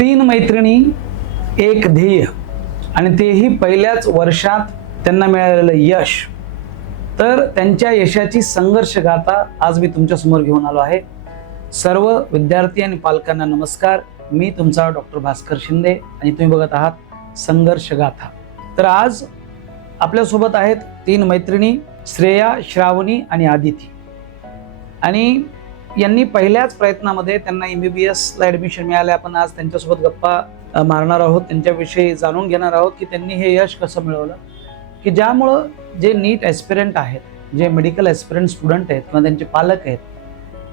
तीन मैत्रिणी एक ध्येय आणि तेही पहिल्याच वर्षात त्यांना मिळालेलं यश. तर त्यांच्या यशाची संघर्ष गाथा आज मी तुमच्या समोर घेऊन आलो आहे. सर्व विद्यार्थी आणि पालकांना नमस्कार. मी तुमचा डॉक्टर भास्कर शिंदे आणि तुम्ही बघत आहात संघर्ष गाथा. तर आज आपल्यासोबत आहेत तीन मैत्रिणी, श्रेया, श्रावणी आणि आदिती. आणि यांनी पहिल्याच प्रयत्नामध्ये त्यांना MBBS ला ऍडमिशन मिळाले. आपण आज त्यांच्यासोबत गप्पा मारणार आहोत, त्यांच्याविषयी जाणून घेणार आहोत की त्यांनी हे यश कसं मिळवलं, की ज्यामुळं जे नीट ॲस्पिरंट आहेत, जे मेडिकल ॲस्पिरंट स्टुडंट आहेत किंवा त्यांचे पालक आहेत,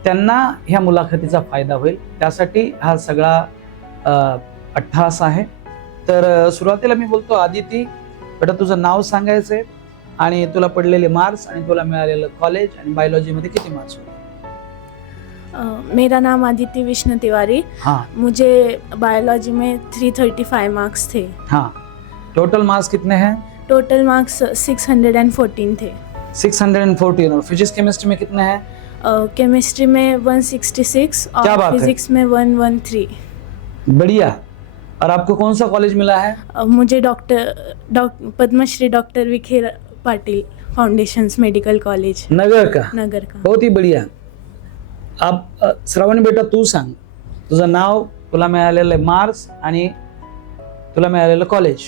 त्यांना ह्या मुलाखतीचा फायदा होईल. त्यासाठी हा सगळा अट्टहास आहे. तर सुरुवातीला मी बोलतो, आदिती बेटा तुझं नाव सांगायचं आहे आणि तुला पडलेले मार्क्स आणि तुला मिळालेलं कॉलेज आणि बायोलॉजीमध्ये किती मार्क्स होते. मेरा नाम आदिति विष्णु तिवारी. हाँ मुझे बायोलॉजी में 335 मार्क्स थे. हाँ, टोटल मार्क्स कितने हैं. टोटल मार्क्स 614 थे. 614. और फिजिक्स केमिस्ट्री में कितने हैं. केमिस्ट्री में 166 क्या और बात है? फिजिक्स में 113. बढ़िया. और आपको कौन सा कॉलेज मिला है. मुझे Padmashri doctor Vikhe Patil foundations medical college Nagar का. नगर का. बहुत ही बढ़िया. आप श्रावणी बेटा तू सांग, तुझं नाव, तुला मिळालेलं मार्क्स आणि तुला मिळालेलं कॉलेज.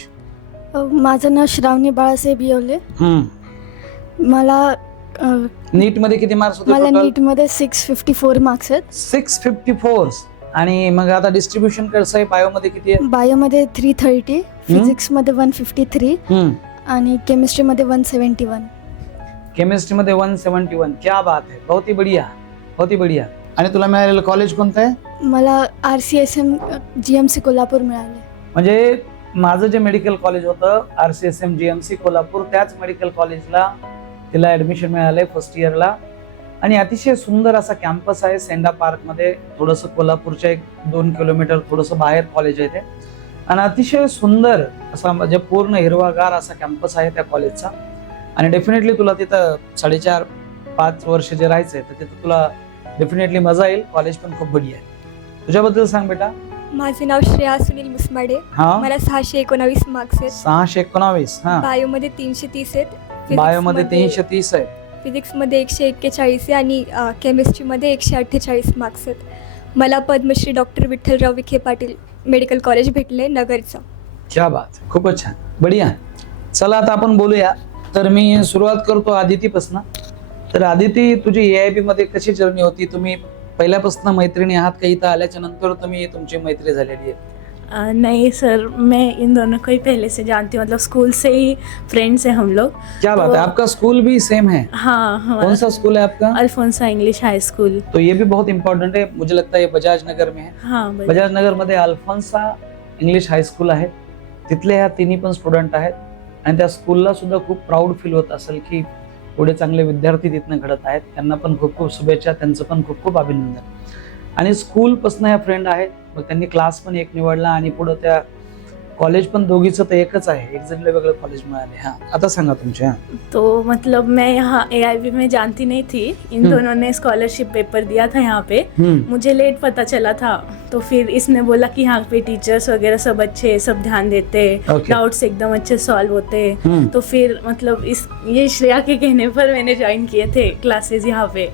माझं नाव श्रावणी बाळासाहेब येवले. मला नीट मध्ये किती मार्क्स होते. मला नीटमध्ये 654 मार्क्स आहेत. 654. आणि मग आता डिस्ट्रीब्युशन कसं आहे, बायोमध्ये किती आहे. बायोमध्ये 330, फिजिक्समध्ये 153 आणि केमिस्ट्रीमध्ये 171. केमिस्ट्रीमध्ये 171. क्या बात है, बहुत ही बढ़िया, बहुत ही बढ़िया. आणि तुला मिळालेलं कॉलेज कोणतं आहे. मला RCSM GMC कोल्हापूर मिळाले. म्हणजे माझं जे मेडिकल कॉलेज होतं RCSM GMC कोल्हापूर, त्याच मेडिकल कॉलेजला तिला ऍडमिशन मिळालंय फर्स्ट इयरला. आणि अतिशय सुंदर असा कॅम्पस आहे सेंडा पार्कमध्ये, थोडंसं कोल्हापूरच्या 1-2 किलोमीटर थोडंसं बाहेर कॉलेज आहे ते. आणि अतिशय सुंदर असा म्हणजे पूर्ण हिरवागार असा कॅम्पस आहे त्या कॉलेजचा. आणि डेफिनेटली तुला तिथं 4.5-5 वर्ष जे राहायचंय तर तिथं तुला डेफिनेटली मजा येईल. कॉलेज पण खूप बढिया आहे. तुझ्याबद्दल सांग बेटा. माझे नाव श्रेया सुनील मुसमाडे. हा, मला 619 मार्क्स आहेत. 619. हा, बायोमध्ये 330 आहेत. बायोमध्ये 330 आहे. फिजिक्समध्ये 141 आहे आणि केमिस्ट्रीमध्ये 148 मार्क्स आहेत. मला Padmashri doctor Vitthalrao Vikhe Patil medical college भेटले नगरचा. क्या बात, खूपच छान, बढिया. चला आता आपण बोलूया. तर मी सुरुवात करतो आदितीपासून. तर आदिती, तुझी AIB मध्ये कशी जर्नी होती. तुम्ही पहिल्यापासून मैत्रिणी आहात का, इथं आल्याच्या नंतर तुम्ही तुमची मैत्री झालेली आहे. नहीं सर, मैं इन दोनों को ही पहले से जानती हूँ, मतलब स्कूल से ही फ्रेंड्स हैं हम लोग. क्या बात है, आपका स्कूल भी सेम है. हाँ, कौन सा स्कूल है आपका. अल्फोंसा इंग्लिश हाई स्कूल. तो ये भी बहुत इंपॉर्टंट है, मुझे लगता है ये बजाज नगर में है. हाँ, बजाज नगर मध्ये अल्फोन्सा इंग्लिश हायस्कूल आहे. तिथले ह्या तिन्ही पण स्टुडंट आहेत. आणि त्या स्कूलला सुद्धा खूप प्राऊड फील होत असेल की पुढे चांगले विद्यार्थी तिथनं घडत आहेत. त्यांना पण खूप खूप शुभेच्छा, त्यांचं पण खूप खूप अभिनंदन. आणि स्कूलपासून ह्या फ्रेंड आहेत. मग त्यांनी क्लास पण एक निवडला आणि पुढे त्या कॉलेज पण दोघीचं तर एकच आहे, एक जणला वेगळं कॉलेज मिळाले. हा, आता सांगा तुमचे. तो मतलब मैं यहाँ AIB में जानती नहीं थी. इन दोनों ने स्कॉलरशिप पेपर दिया था यहाँ पे. मुझे लेट पता चला था, तो फिर इसने बोला कि यहाँ पे टीचर्स वगैरह सब अच्छे, सब ध्यान देते, डाउट्स एकदम अच्छे सॉल्व होते. तो फिर मतलब ये श्रेया के कहने पर मैंने ज्वाइन किए थे क्लासेस यहाँ पे.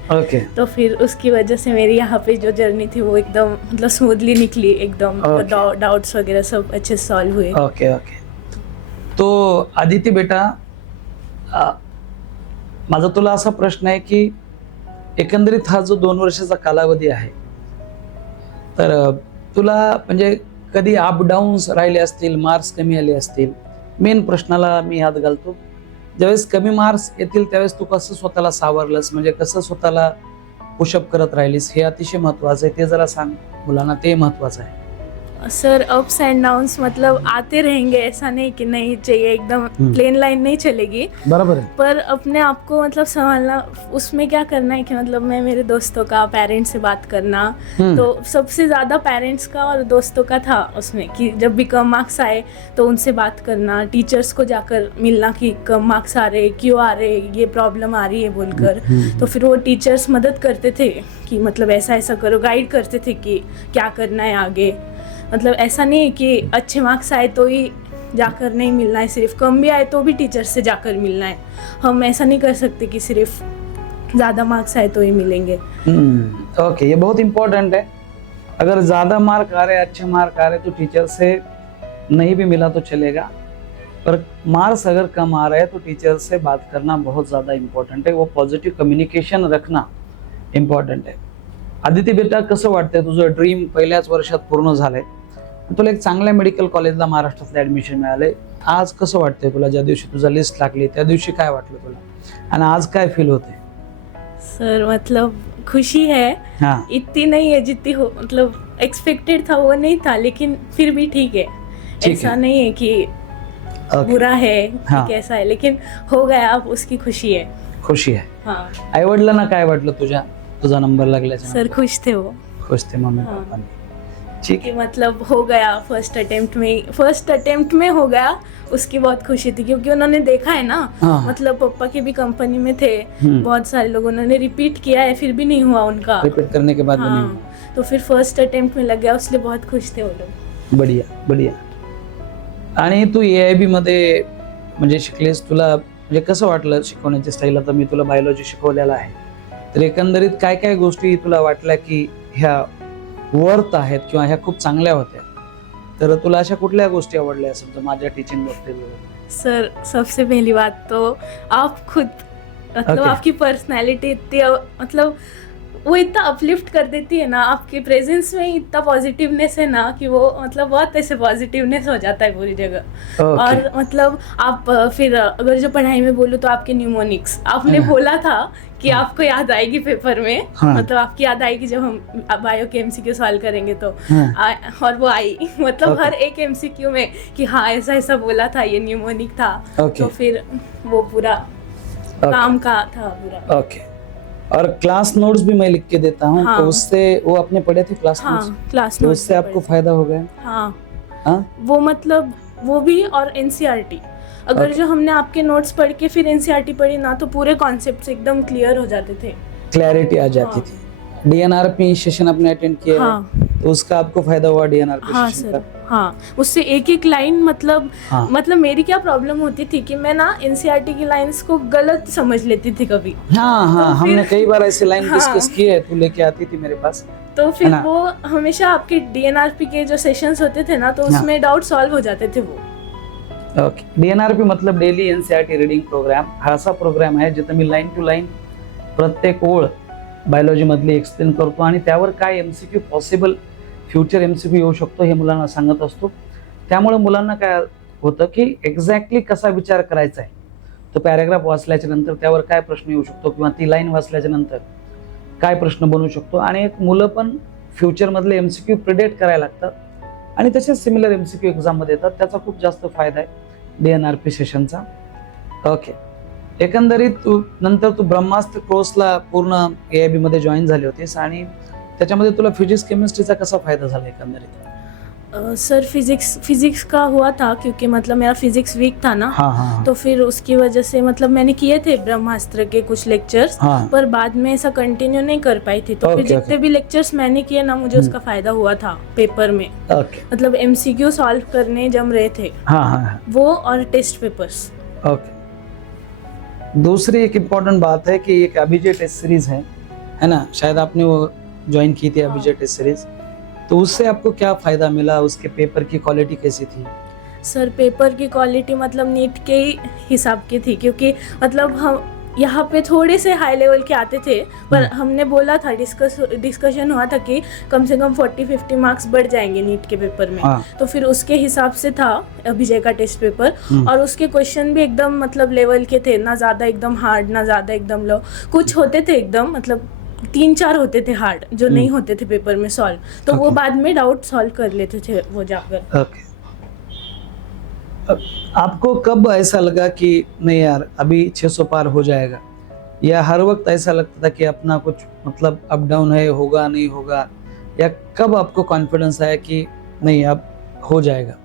तो फिर उसकी वजह से मेरी यहाँ पे जो जर्नी थी वो एकदम मतलब स्मूथली निकली, एकदम डाउट्स वगैरह सब अच्छे सॉल्व हुए. ओके. तो आदिती बेटा, माझा तुला असा प्रश्न आहे की एकंदरीत हा जो 2 वर्षाचा कालावधी आहे, तर तुला म्हणजे कधी अप डाऊन्स राहिले असतील, मार्क्स कमी आले असतील. मेन प्रश्नाला मी हात घालतो. ज्यावेळेस कमी मार्क्स येतील त्यावेळेस तू कसं स्वतःला सावरलंस, म्हणजे कसं स्वतःला पुशअप करत राहिलीस, हे अतिशय महत्वाचं आहे. ते जरा सांग मुलांना, ते महत्वाचं आहे. सर, अप्स एंड डाउन्स मतलब आते रहेंगे, ऐसा नहीं कि नहीं चाहिए, एकदम प्लेन लाइन नहीं चलेगी. बराबर है. पर अपने आप को मतलब संभालना. उसमें क्या करना है कि मतलब मैं मेरे दोस्तों का, पेरेंट्स से बात करना. तो सबसे ज़्यादा पेरेंट्स का और दोस्तों का था उसमें, कि जब भी कम मार्क्स आए तो उनसे बात करना, टीचर्स को जाकर मिलना कि कम मार्क्स आ रहे, क्यों आ रहे, ये प्रॉब्लम आ रही है बोलकर. तो फिर वो टीचर्स मदद करते थे कि मतलब ऐसा ऐसा करो, गाइड करते थे कि क्या करना है आगे. मतलब ऐसा नहीं है कि अच्छे मार्क्स आए तो ही जाकर नहीं मिलना है, सिर्फ कम भी आए तो भी टीचर से जाकर मिलना है। हम ऐसा नहीं कर सकते कि सिर्फ ज़्यादा मार्क्स आए तो ही मिलेंगे। ओके, ये बहुत इम्पोर्टेंट है। अगर ज़्यादा मार्क आ रहे, अच्छे मार्क आ रहे तो टीचर से नहीं भी मिला तो चलेगा, पर मार्क्स अगर कम आ रहे हैं तो टीचर से बात करना बहुत ज़्यादा इम्पॉर्टंट है। वो पॉझिटिव्ह कम्युनिकेशन रखणं इम्पॉर्टंट आहे. आदिती बेटा, कसं वाटतंय तुझं ड्रीम पहिल्याच वर्षात पूर्ण झालंय, तुला एक चांगल्या मेडिकल कॉलेजला महाराष्ट्रातलं ऍडमिशन मिळालंय. आज कसं वाटतंय तुला? ज्या दिवशी तुझा लिस्ट लागली त्या दिवशी काय वाटलं तुला आणि आज काय फील होते? सर मतलब खुशी है, हाँ, इतनी नहीं है जितनी हो, मतलब एक्सपेक्टेड था वो नहीं था, लेकिन फिर भी ठीक है। ठीक ऐसा है। नहीं है कि ओके, बुरा है कि हाँ। कैसा है, लेकिन हो गया, अब उसकी खुशी है। खुशी आहे. हाँ आई वडिलांना काय वाटलं तुझा नंबर लागल्याच्या सर, खुश थे वो खुश थे मम्मी हाँ। पापा. ठीक कि है. मतलब हो गया, फर्स्ट अटेम्प्ट में हो गया, उसकी बहुत खुशी थी, क्योंकि उन्होंने देखा है ना, हाँ। मतलब पापा की भी कंपनी में थे बहुत सारे लोग, उन्होंने रिपीट किया है फिर भी नहीं हुआ उनका। रिपीट करने के बाद भी नहीं. हाँ, तो फिर फर्स्ट अटेम्प्ट में लग गया, इसलिए बहुत खुश थे वो लोग। बढिया बढिया. आणि तू AIB मध्ये म्हणजे शिकलीस, तुला म्हणजे कसं वाटलं शिकवण्याची स्टाईल? आता मी तुला बायोलॉजी शिकवलेला आहे, तर एकंदरीत काय काय गोष्टी तुला वाटल्या की ह्या वर्थ आहेत किंवा ह्या खूप चांगल्या होत्या? तर तुला अशा कुठल्या गोष्टी आवडल्या समजा माझ्या टीचिंग बाबतीत? सर, सबसे पहली बात तो आप खुद, मतलब Okay. आपकी पर्सनालिटी इतनी, मतलब वो इतना अपलिफ्ट कर देती है ना, आपके प्रेजेंस में इतना पॉजिटिवनेस है ना कि वो मतलब बहुत ऐसे पॉजिटिवनेस हो जाता है पूरी जगह। और मतलब आप फिर अगर जो पढ़ाई में बोलूँ तो आपके न्यूमोनिक्स, आपने हाँ। बोला था कि आपको याद आएगी पेपर में, हाँ। मतलब आपकी याद आएगी जब हम बायो के MCQ सॉल्व करेंगे तो हाँ। और वो आई, मतलब Okay. हर एक MCQ में कि हाँ ऐसा ऐसा बोला था, ये न्यूमोनिक था। Okay. तो फिर वो पूरा काम का था पूरा। ओके. और क्लास नोट्स भी मैं लिख के देता हूँ, हाँ। तो उससे वो आपने पढ़े थे क्लास नोट्स, हाँ, क्लास तो नोट्स उससे आपको फायदा हो गया? हाँ, हाँ, वो मतलब वो भी, और NCERT, अगर Okay. जो हमने आपके नोट्स पढ़ के फिर NCERT पढ़ी ना, तो पूरे कॉन्सेप्ट एकदम क्लियर हो जाते थे। क्लैरिटी आ जाती हाँ। थी. DNRP सेशन आपने अटेंड किया है, हाँ तो उसका आपको फायदा हुआ DNRP हाँ सेशन सर, का? हाँ, उससे एक एक लाइन, मतलब हाँ। मतलब मेरी क्या प्रॉब्लम होती थी कि मैं ना NCERT की लाइंस को गलत समझ लेती थी कभी, हाँ हाँ, तो हमने फिर- कई बार ऐसी लाइन हाँ। डिस्कस की है, तू लेके आती थी मेरे पास. तो फिर है ना? वो हमेशा आपके DNRP के जो सेशंस होते थे ना, तो हाँ। उसमें डाउट सॉल्व हो जाते थे वो। ओके. DNRP मतलब डेली NCERT रीडिंग प्रोग्राम. हा असा प्रोग्राम आहे जिथं मी लाईन टू लाईन प्रत्येक ओळ बायोलॉजी मधली एक्सप्लेन करतो आणि त्यावर काय MCQ पॉसिबल फ्युचर MCQ येऊ शकतो हे मुलांना सांगत असतो. त्यामुळे मुलांना काय होतं की एक्झॅक्टली कसा विचार करायचा आहे, तो पॅराग्राफ वाचल्याच्या नंतर त्यावर काय प्रश्न येऊ शकतो किंवा ती लाईन वाचल्याच्या नंतर काय प्रश्न बनू शकतो, आणि एक मुलं पण फ्युचर मधले MCQ प्रिडिक्ट करायला लागतात आणि तसेच सिमिलर MCQ एक्झाम मध्ये येतात. त्याचा खूप जास्त फायदा आहे DNRP सेशनचा. ओके. एकंदरीत नंतर तू ब्रह्मास्त्र कोर्सला पूर्ण AIB मध्ये जॉईन झाली होतीस, आणि त्याच्यामध्ये तुला फिजिक्स केमिस्ट्रीचा कसा फायदा झाला एकंदरीत? सर, फिजिक्स का हुआ था, क्योंकि मतलब मेरा फिजिक्स वीक था ना, हाँ हाँ तो फिर उसकी वजह से मतलब मैंने किए थे ब्रह्मास्त्र के कुछ लेक्चर्स, हाँ. पर बाद में ऐसा कंटिन्यू नहीं कर पाई थी। तो Okay, फिर जितने okay. भी लेक्चर्स मैंने किए ना, मुझे उसका फायदा हुआ था पेपर में, ओके. मतलब MCQ सॉल्व करने जम रहे थे हाँ हाँ हाँ. वो, और टेस्ट पेपर्स। ओके. दूसरी एक इम्पोर्टेंट बात है कि एक अभिजय टेस्ट सीरीज है ना, शायद आपने वो ज्वाइन की थी अभिजय टेस्ट सीरीज, तो उससे आपको क्या फायदा मिला? उसके पेपर की क्वालिटी कैसी थी? सर, पेपर की क्वालिटी मतलब नीट के ही हिसाब की थी, क्योंकि मतलब हम यहाँ पे थोड़े से हाई लेवल के आते थे, पर हमने बोला था, डिस्कशन हुआ था कि कम से कम 40-50 मार्क्स बढ़ जाएंगे नीट के पेपर में। हाँ. तो फिर उसके हिसाब से था अभिजय का टेस्ट पेपर, और उसके क्वेश्चन भी एकदम मतलब लेवल के थे, ना ज़्यादा एकदम हार्ड, ना ज़्यादा एकदम लो, कुछ होते थे एकदम, मतलब 3-4 होते थे हार्ड जो नहीं होते थे पेपर में सॉल्व, तो वो Okay. बाद में डाउट सॉल्व कर लेते थे वो जाकर। ओके. आपको कब ऐसा लगा कि नहीं यार अभी 600 पार हो जाएगा, या हर वक्त ऐसा लगता था कि अपना कुछ मतलब अप डाउन है, होगा नहीं होगा, या कब आपको कॉन्फिडेंस आया कि नहीं अब हो जाएगा,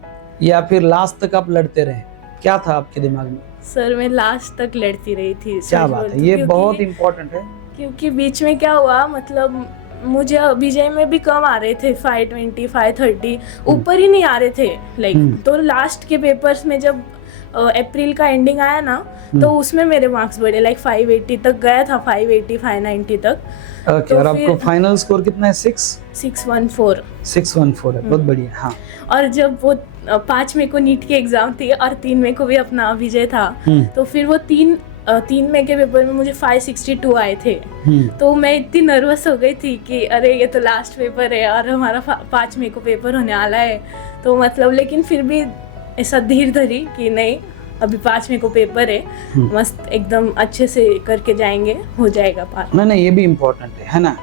या फिर लास्ट तक आप लड़ते रहे? क्या था आपके दिमाग में? सर, मैं लास्ट तक लड़ती रही थी। क्या सच बात है, बोलती ये हूँ, बहुत क्योंकि- इम्पोर्टेंट है. क्योंकि बीच में क्या हुआ, मतलब मुझे विजय में भी कम आ रहे थे, 520 530 ऊपर ही नहीं आ रहे थे लाइक। तो लास्ट के पेपर्स में जब अप्रैल का एंडिंग आया ना, तो उसमें मेरे मार्क्स बढ़े, लाइक 580 तक गया था, 580 590 तक। ओके, तो और आपको फिर फाइनल स्कोर कितना है? 614। 614 है, बहुत बढ़िया। हाँ, और जब वो 5 मई को नीट की एग्जाम थी और 3 मई को भी अपना विजय था, तो फिर वो 3 मई के पेपर में मुझे 562 आए थे। तो मैं इतनी नर्वस हो गई थी कि अरे ये तो लास्ट पेपर है और हमारा 5 मई को पेपर होने वाला है। तो मतलब लेकिन फिर भी ऐसा धीर धरी कि नहीं, अभी 5 मई को पेपर है, मस्त एकदम अच्छे से करके जाएंगे, हो जाएगा पार। नहीं, ये भी इम्पोर्टेंट है ना,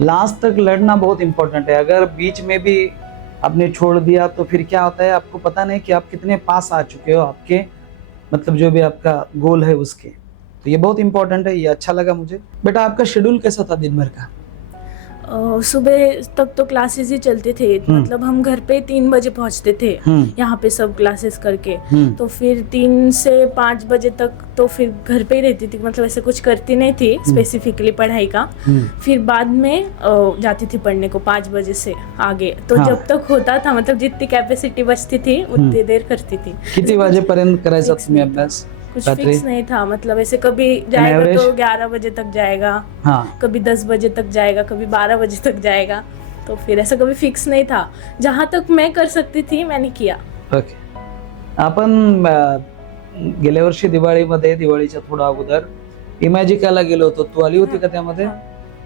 लास्ट तक लड़ना बहुत इम्पोर्टेंट है। अगर बीच में भी आपने छोड़ दिया तो फिर क्या होता है, आपको पता नहीं कि आप कितने पास आ चुके हो आपके, मतलब जो भी आपका गोल है उसके। तो ये बहुत इम्पोर्टेंट है, ये अच्छा लगा मुझे। बेटा, आपका शेड्यूल कैसा था दिन भर का? सुबह तक तो क्लासेस ही चलते थे, मतलब हम घर पे 3 बजे पहुंचते थे यहाँ पे सब क्लासेस करके। तो फिर 3 से 5 बजे तक तो फिर घर पे ही रहती थी, मतलब ऐसे कुछ करती नहीं थी स्पेसिफिकली पढ़ाई का। फिर बाद में जाती थी पढ़ने को 5 बजे से आगे। तो जब तक होता था, मतलब जितनी कैपेसिटी बचती थी उतनी देर करती थी। किती वाजेपर्यंत करायचा तुम्ही अभ्यास? कुछ फिक्स नहीं था, मतलब ऐसे कभी जाएगा तो 11 बजे तक जाएगा, कभी 10 बजे तक जाएगा, कभी 12 बजे तक जाएगा। तो फिर ऐसा कभी फिक्स नहीं था, जहाँ तक मैं कर सकती थी मैंने किया। ओके, आपण गेल्या वर्षी दिवाळीच्या थोडा अगोदर इमॅजिकाला गेलो होतो, तू आली होती का त्यामध्ये?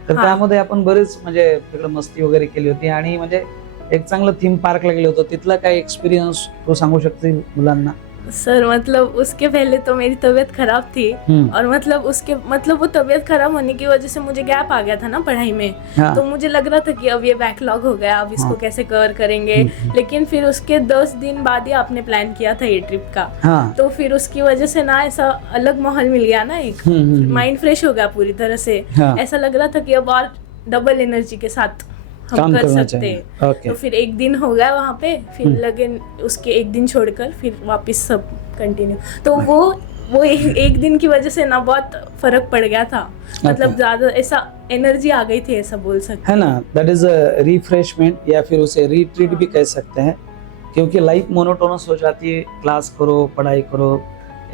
तर त्यामध्ये आपण बरेच म्हणजे तिकडे मस्ती वगैरे केली होती आणि म्हणजे एक चांगलं थीम पार्कला गेलो होतो। तिथला काय एक्सपिरियन्स तू सांगू शकते मुलांना? सर मतलब उसके पहले तो मेरी तबीयत खराब थी, और मतलब वो तबीयत खराब होने की वजह से मुझे गैप आ गया था ना पढ़ाई में। तो मुझे लग रहा था कि अब ये बैकलॉग हो गया, अब इसको कैसे कवर करेंगे। लेकिन फिर उसके 10 दिन बाद ही आपने प्लान किया था ये ट्रिप का। तो फिर उसकी वजह से ना ऐसा अलग माहौल मिल गया ना, एक माइंड फ्रेश हो गया पूरी तरह से। ऐसा लग रहा था कि अब और डबल एनर्जी के साथ हम कर सकते हैं। तो फिर एक दिन हो गया वहाँ पे, फिर लगे उसके एक दिन छोड़कर फिर वापस सब कंटिन्यू। तो वो एक दिन की वजह से ना बहुत फर्क पड़ गया था, मतलब ज्यादा ऐसा एनर्जी आ गई थी, ऐसा बोल सकते है ना। दैट इज अ रिफ्रेशमेंट, या फिर उसे रिट्रीट भी कह सकते हैं, क्योंकि लाइफ मोनोटोनस हो जाती है। क्लास करो, पढ़ाई करो,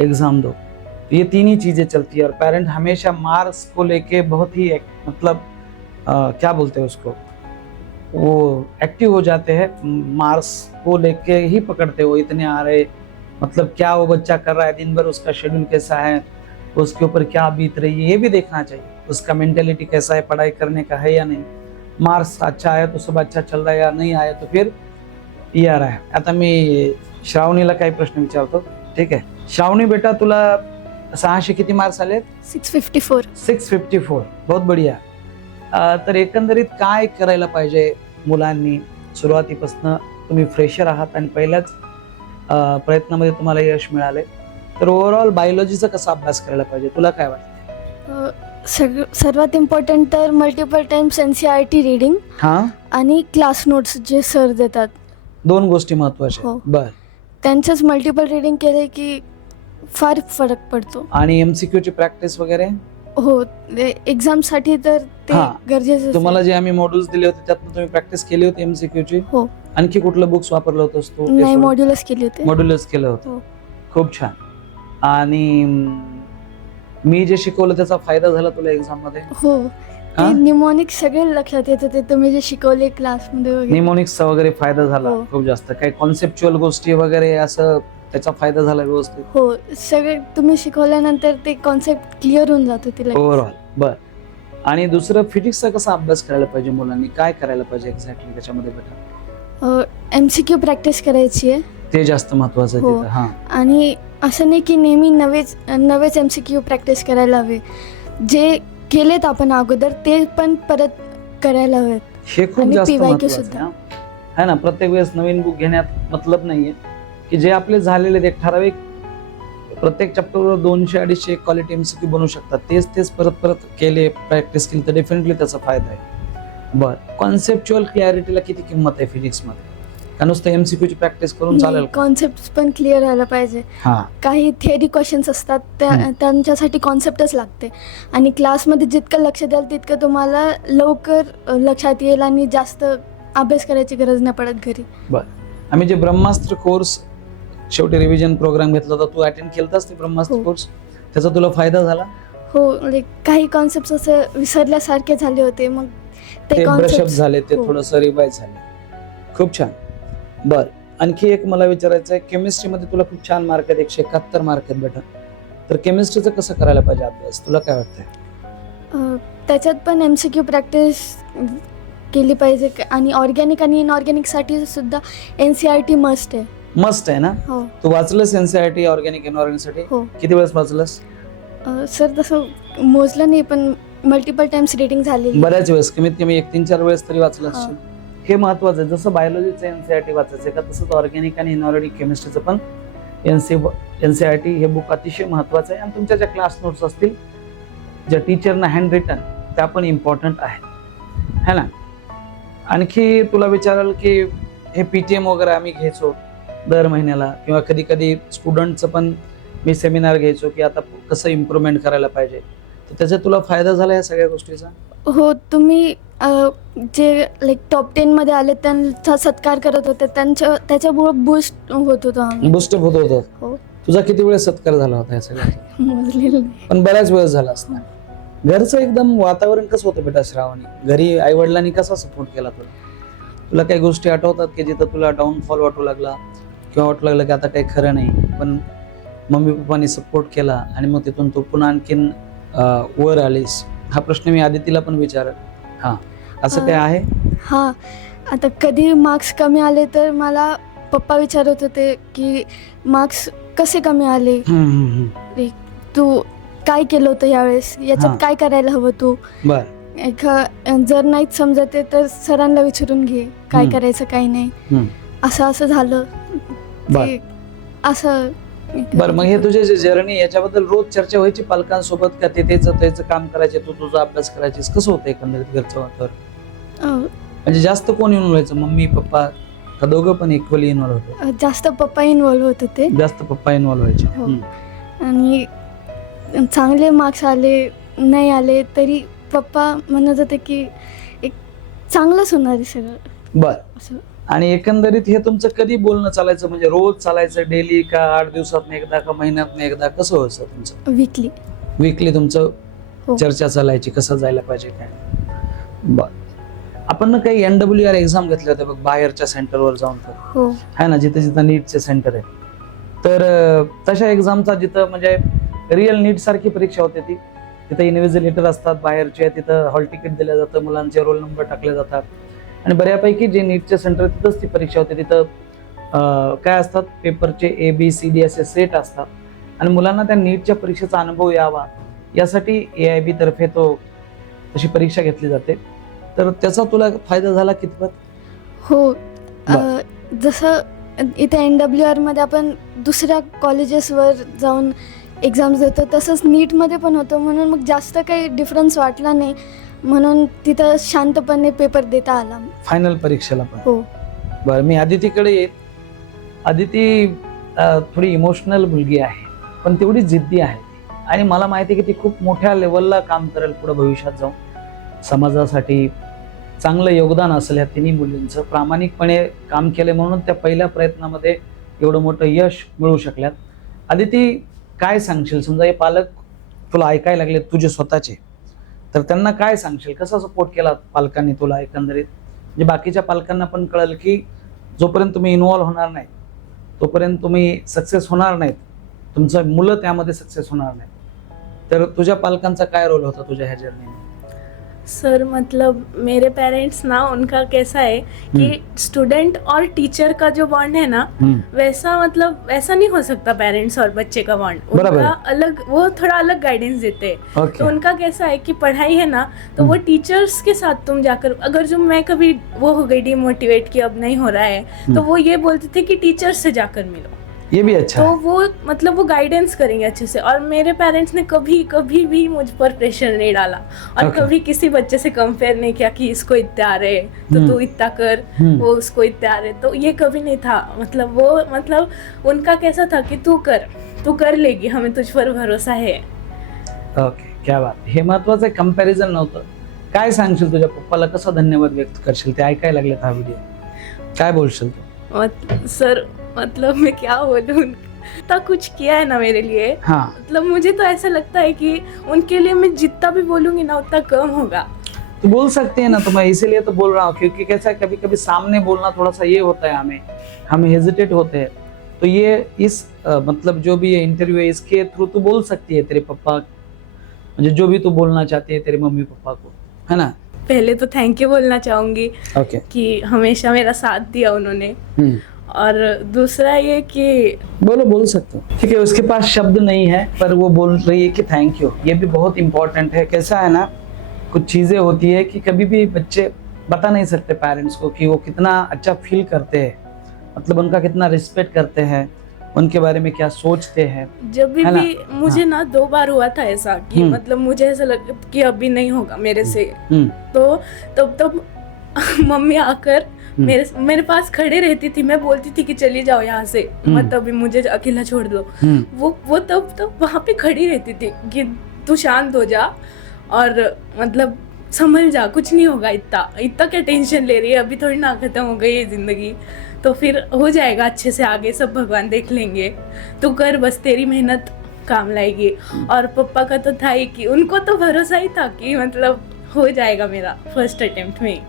एग्जाम दो, तो ये 3 ही चीजें चलती है। और पेरेंट हमेशा मार्क्स को लेके बहुत ही मतलब क्या बोलते हैं उसको, वो एक्टिव हो जाते हैं, मार्क्स को लेके ही पकड़ते हो, इतने आ रहे, मतलब क्या वो बच्चा कर रहा है दिन भर, उसका शेड्यूल कैसा है, उसके ऊपर क्या बीत रही है, ये भी देखना चाहिए। उसका मेंटेलिटी कैसा है, पढ़ाई करने का है या नहीं, मार्क्स अच्छा आया तो सब अच्छा चल रहा है, या नहीं आया तो फिर ये आ रहा है। आता मी श्रावणीला काही प्रश्न विचारतो, ठीक आहे? श्रावणी बेटा, तुला 600 किती मार्क्स आले? 654. 654, बहुत बढ़िया। तर एकंदरीत काय करायला पाहिजे मुलांनी? सुरुवातीपासून तुम्ही फ्रेशर आहात आणि पहिल्याच प्रयत्नामध्ये तुम्हाला यश मिळाले, तर ओव्हरऑल बायोलॉजीचा कसा अभ्यास करायला पाहिजे, तुला काय वाटतं? सर्वात इम्पॉर्टंट तर मल्टिपल टाइम्स NCERT रीडिंग आणि क्लास नोट्स जे सर देतात, 2 गोष्टी महत्त्वाच्या. बर, त्यांचंच मल्टिपल रीडिंग केले की फार फरक पडतो. आणि MCQ ची प्रॅक्टिस वगैरे? हो, एक्झाम साठी तर ते गरजेचं. तुम्हाला जे आम्ही मॉड्यूल्स दिले होते त्यातून तुम्ही प्रॅक्टिस केली होती MCQ ची? हो. आणखी कुठलं बुक्स वापरलं होतंस तू? नाही, मॉड्यूलच केले होते. मॉड्यूलच केलं होतं. खूप छान. आणि मी जे शिकवलं त्याचा फायदा झाला तुला एक्झाम मध्ये? हो, ते निमोनिक सगळे लक्षात येत होते तुम्ही जे शिकवले क्लासमध्ये वगैरे. निमोनिक्सचा वगैरे फायदा झाला खूप जास्त? काही कॉन्सेप्च्युअल गोष्टी वगैरे असं त्याचा फायदा झाला व्यवस्थित? हो, सगळे तुम्ही शिकवल्यानंतर ते कॉन्सेप्ट क्लिअर होऊन जात होते ओव्हरऑल. बर, आणि दुसरं फिजिक्सचा कसा अभ्यास करायला पाहिजे मुलांनी, काय करायला पाहिजे एक्झॅक्टली त्याच्यामध्ये बेटा? MCQ प्रॅक्टिस करायची आहे, ते जास्त महत्वाचं आहे तिथं. आणि असं नाही की नेहमी नवेच MCQ प्रॅक्टिस करायला हवे, जे केलेत आपण अगोदर ते पण परत करायला हवेत. हे खूप जास्त महत्वाचं आहे ना. प्रत्येक वेळेस नवीन बुक घेण्यात मतलब नाहीये, की जे आपले झालेले एक ठराविक प्रत्येक चॅप्टरवर 200-250 क्वालिटी MCQ बनवू शकतात. तेच परत केले, प्रॅक्टिस केली तर डेफिनेटली त्याचा फायदा आहे. बर, कॉन्सेप्च्युअल क्लॅरिटीला किती किंमत आहे फिजिक्स मध्ये? का नुसतं MCQ ची प्रॅक्टिस करून चालेल का? कॉन्सेप्ट पण क्लिअर व्हायला पाहिजे. हा काही थेअरी क्वेश्चन्स असतात त्यांच्यासाठी कॉन्सेप्टच लागते आणि क्लासमध्ये जितकं लक्ष द्याल तितकं तुम्हाला लवकर लक्षात येईल आणि जास्त अभ्यास करायची गरज नाही पडत घरी. बर, आम्ही जे ब्रह्मास्त्र कोर्स शेवटी रिव्हिजन प्रोग्राम घेतला होता, तू अटेंड केलतास ते ब्रह्मास्त्र हो. कोर्स? त्याचा तुला फायदा झाला? हो, लाईक काही कॉन्सेप्ट असे विसरल्यासारखे झाले होते, मग ते ब्रशअप concepts- झाले, ते हो. थोडंसं रिवाइज झाले. खूप छान. बर, आणखी एक मला विचारायचं आहे, केमिस्ट्रीमध्ये तुला खूप छान मार्क आहेत, 171 मार्क आहेत बेटा. तर केमिस्ट्रीचं कसं करायला पाहिजे अभ्यास, तुला काय वाटतंय? त्याच्यात पण MCQ प्रॅक्टिस केली पाहिजे आणि ऑर्गॅनिक आणि इनऑर्गॅनिकसाठी सुद्धा NCERT मस्ट आहे. मस्त आहे ना? हो तू वाचलंस NCERT ऑर्गॅनिक इनऑर्गॅनिक साठी? हो किती वेळेस वाचलंस? सर तसं मोजलं नाही पण मल्टिपल टाइम्स रिडिंग झालेली. बऱ्याच वेळेस, कमीत कमी 1-3-4 वेळेस तरी वाचलं हा. असशील. हे महत्वाचं आहे. जसं बायोलॉजीचं NCERT वाचायचं का, तसंच ऑर्गॅनिक आणि इनऑर्गॅनिक केमिस्ट्रीचं पण NCERT हे बुक अतिशय महत्वाचं आहे. आणि तुमच्या ज्या क्लास नोट्स असतील, ज्या टीचरना हँड रिटन, त्या पण इम्पॉर्टंट आहेत, है ना? आणखी तुला विचाराल की हे PTM वगैरे आम्ही घ्यायचो दर महिन्याला, किंवा कधी कधी स्टुडंटचं पण मी सेमिनार घ्यायचो की आता कसं इम्प्रूव्हमेंट करायला पाहिजे. तर त्याचा तुला फायदा झाला या सगळ्या गोष्टीचा? हो, तुम्ही जे लाईक टॉप 10 मध्ये आले त्यांचा सत्कार करत होते, त्याच्यामुळे बूस्ट होत होतो आम्ही. बुस्टअप होत होतं. हो, तुझा किती वेळेस सत्कार झाला होता या सगळ्याचा? मोजलेलं नाही. पण बऱ्याच वेळेस झाला असणार. घरचं एकदम वातावरण कसं होतं बेटा श्रावणी? घरी आई वडिलांनी कसा सपोर्ट केला तुला? तुला काही गोष्टी आठवतात की जिथं तुला डाऊनफॉल वाटू लागला किंवा वाटू लागलं की आता काही खरं नाही, पण मम्मी पप्पांनी सपोर्ट केला आणि मग तिथून तू पुन्हा आणखीन वर आलीस? हा प्रश्न मी आदितीला पण विचारत. हा, असं काय आहे? हां, आता कधी मार्क्स कमी आले तर मला पप्पा विचारत होते की मार्क्स कसे कमी आले, तू काय केलं होतं यावेळेस, याच्यात हां. काय करायला हवं तू. बर, जर नाहीच समजत आहे तर सरांना विचारून घे काय हम्म. करायचं काय नाही. हम्म. असं झालं बर. ते असं. बर, मग हे तुझे जे जर्नी याच्याबद्दल रोज चर्चा व्हायची पालकांसोबत का? ते त्याचं काम करायचे, तू तुझा अभ्यास करायचीस? कसं होतं एकंदरीत घरचं वातावरण? अं, म्हणजे जास्त कोण इन्व्हॉल्व व्हायचं, मम्मी पप्पा का दोघं पण इक्वली इन्व्हॉल्व होते? जास्त पप्पा इन्व्हॉल्व होत होते जास्त पप्पा इन्व्हॉल्व व्हायचे. हो. हम्म. आणि चांगले मार्क्स आले नाही आले तरी पप्पा म्हणत होते की एक चांगलंच होणार आहे सगळं बर, असं. आणि एकंदरीत हे तुमचं कधी बोलणं चालायचं? म्हणजे रोज चालायचं, डेली का 8 दिवसात एकदा का महिन्यात एकदा, कसं व्हायचं तुमचं? वीकली. वीकली तुमचं हो. चर्चा चालायची कसं जायला पाहिजे काय? बर, आपण ना काही NWR एक्झाम घेतल्या होत्या बघ, बाहेरच्या सेंटरवर जाऊन, तर हो आहे ना, जिथे जिथं नीटचे सेंटर आहे. तर तशा एक्झामचा जिथं म्हणजे रिअल नीट सारखी परीक्षा होते ती, तिथं इन्व्हिजिलेटर असतात बाहेरचे, तिथं हॉल तिकीट दिलं जातं, मुलांचे रोल नंबर टाकले जातात, आणि बऱ्यापैकी जे नीटचे सेंटर तिथंच ती परीक्षा होते. तिथं काय असतात, पेपरचे ABCD असे सेट असतात, आणि मुलांना त्या नीटच्या परीक्षेचा अनुभव यावा यासाठी AIB तर्फे तशी परीक्षा घेतली जाते. तर त्याचा तुला फायदा झाला कितपत? हो. बर. जसं इथे NWR मध्ये आपण दुसऱ्या कॉलेजेसवर जाऊन एक्झाम्स देतो तसंच नीटमध्ये पण होतं, म्हणून मग जास्त काही डिफरन्स वाटला नाही, म्हणून तिथं शांतपणे पेपर देता आला. फायनल परीक्षेला पण? हो. बरं, मी आदितीकडे येत. आदिती थोडी इमोशनल मुलगी आहे, पण तेवढी जिद्दी आहे, आणि मला माहिती आहे की ती खूप मोठ्या लेवलला काम करेल पुढे भविष्यात जाऊन. समाजासाठी चांगलं योगदान असेल या तिन्ही मुलींचं. प्रामाणिकपणे काम केले म्हणून त्या पहिल्या प्रयत्नामध्ये एवढं मोठं यश मिळू शकल्यात. आदिती, काय सांगशील? समजा हे पालक तुला ऐकायला लागले तुझे स्वतःचे, तर त्यांना काय सांगशील? कसा सपोर्ट केला पालकांनी तुला एकंदरीत? म्हणजे बाकीच्या पालकांना पण कळेल की जोपर्यंत तुम्ही इन्व्हॉल्व्ह होणार नाही तोपर्यंत तुम्ही सक्सेस होणार नाहीत, तुमचं मुलं त्यामध्ये सक्सेस होणार नाहीत. तर तुझ्या पालकांचा काय रोल होता तुझ्या ह्या जर्नी? सर मतलब मेरे पेरेंट्स ना, उनका कैसा है कि स्टूडेंट और टीचर का जो बॉन्ड है ना, वैसा मतलब वैसा नहीं हो सकता पेरेंट्स और बच्चे का बॉन्ड. उनका अलग, वो थोड़ा अलग गाइडेंस देते हैं. तो उनका कैसा है कि पढ़ाई है ना, तो वो टीचर्स के साथ तुम जाकर, अगर जो मैं कभी वो हो गई डिमोटिवेट कि अब नहीं हो रहा है, तो वो ये बोलते थे कि टीचर्स से जाकर मिलो. ये भी अच्छा तो है। वो मतलब वो गाइडेंस करेंगे अच्छे से। और मेरे पेरेंट्स ने कभी कभी भी मुझ पर प्रेशर नहीं डाला और Okay. कभी किसी बच्चे से कंपेयर नहीं किया कि इसको इतना आ रहे तो तू इतना कर, वो उसको इतना आ रहे, तो ये कभी नहीं था। मतलब वो मतलब उनका कैसा था कि तू कर लेगी, हमें तुझ पर भरोसा है। ओके, क्या बात, हे महत्वाचं कंपॅरिझन नव्हतं. काय सांगशील तुझ्या पप्पाला, कसं धन्यवाद व्यक्त करशील, ते ऐकायला लागलेत हा व्हिडिओ, काय बोलशील तू? सर मतलब मैं क्या बोलूँ, इतना कुछ किया है ना मेरे लिए। हाँ, मतलब मुझे तो ऐसा लगता है कि उनके लिए मैं जितना भी बोलूंगी ना उतना कम होगा। तो बोल सकते हैं ना, तो मैं इसीलिए तो बोल रहा हूँ, क्योंकि कैसा है कभी कभी सामने बोलना थोड़ा सा ये होता है, हम हेजिटेट होते हैं। तो ये इस मतलब जो भी ये इंटरव्यू है इसके थ्रू तू बोल सकती है तेरे पप्पा, म्हणजे जो भी तू बोलना चाहती है तेरे मम्मी पापा को, है ना? पहले तो थैंक यू बोलना चाहूंगी ओके। कि हमेशा मेरा साथ दिया उन्होंने। और दूसरा ये कि बोल सकते हो, ठीक है, उसके पास शब्द नहीं है पर वो बोल रही है कि थैंक यू। ये भी बहुत इंपॉर्टेंट है। कैसा है ना, कुछ चीजें होती है कि कभी भी बच्चे बता नहीं सकते पेरेंट्स को कि वो कितना अच्छा फील करते हैं, मतलब उनका कितना रिस्पेक्ट करते हैं, उनके बारे में क्या सोचते हैं। जब भी है ना? मुझे ना 2 बार हुआ था ऐसा कि मतलब मुझे ऐसा लगा कि अभी नहीं होगा मेरे से, तो तब मम्मी आकर मेरे पास खड़े रहती थी। मैं बोलती थी कि चली जाओ यहाँ से, मत अभी मुझे अकेला छोड़ दो। वो तब वहाँ पे खड़ी रहती थी कि तू शांत हो जा और मतलब संभल जा, कुछ नहीं होगा, इतना क्या टेंशन ले रही है, अभी थोड़ी ना खत्म हो गई है जिंदगी, तो फिर हो जाएगा अच्छे से, आगे सब भगवान देख लेंगे, तू कर बस, तेरी मेहनत काम लाएगी। और पापा का तो था ही कि उनको तो भरोसा ही था कि मतलब हो जाएगा मेरा फर्स्ट अटेम्प्ट में।